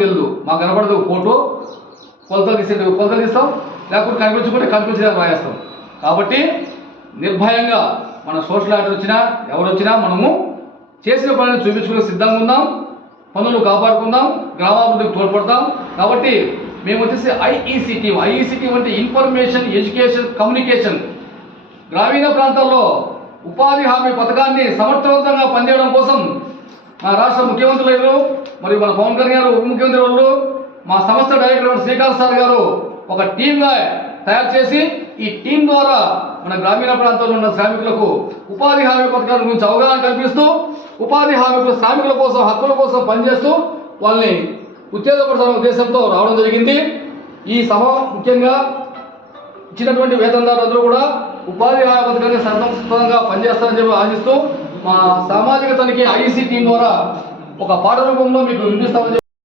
తెలుదు మాకు కనపడదు ఫోటో కొలతలు తీస్తాం, లేకపోతే కనిపించుకుంటే కనిపించేదాన్ని రాయేస్తాం. కాబట్టి నిర్భయంగా మన సోషల్ ఆర్డర్ వచ్చినా ఎవరు వచ్చినా మనము చేసిన పనిని చూపించుకునే సిద్ధంగా ఉందాం, పనులు కాపాడుకుందాం, గ్రామాభివృద్ధికి తోడ్పడతాం. కాబట్టి మేము వచ్చేసి ఐఈసీ టీం అంటే ఇన్ఫర్మేషన్ ఎడ్యుకేషన్ కమ్యూనికేషన్ గ్రామీణ ప్రాంతాల్లో ఉపాధి హామీ పథకాన్ని సమర్థవంతంగా పనిచేయడం కోసం మా రాష్ట్ర ముఖ్యమంత్రులు మరియు మన పవన్ కళ్యాణ్ గారు, ఉప ముఖ్యమంత్రి వాళ్ళు, మా సంస్థ డైరెక్టర్ శ్రీకాంత్ సార్ గారు ఒక టీంగా తయారు చేసి ఈ టీం ద్వారా మన గ్రామీణ ప్రాంతాల్లో ఉన్న శ్రామికులకు ఉపాధి హామీ పథకాల గురించి అవగాహన కల్పిస్తూ ఉపాధి హామీకుల శ్రామికుల కోసం హక్కుల కోసం పనిచేస్తూ వాళ్ళని ఉత్తేజపరచాలనే ఉద్దేశంతో రావడం జరిగింది. ఈ సభ ముఖ్యంగా ఇచ్చినటువంటి వేతనదారులందరూ కూడా ఉపాధి హామీ పథకాన్ని సంతృప్తంగా పనిచేస్తారని చెప్పి ఆశిస్తూ మా సామాజిక తనిఖీ ఐఈసీ టీం ద్వారా ఒక పాట రూపంలో మీకు వినిపిస్తామని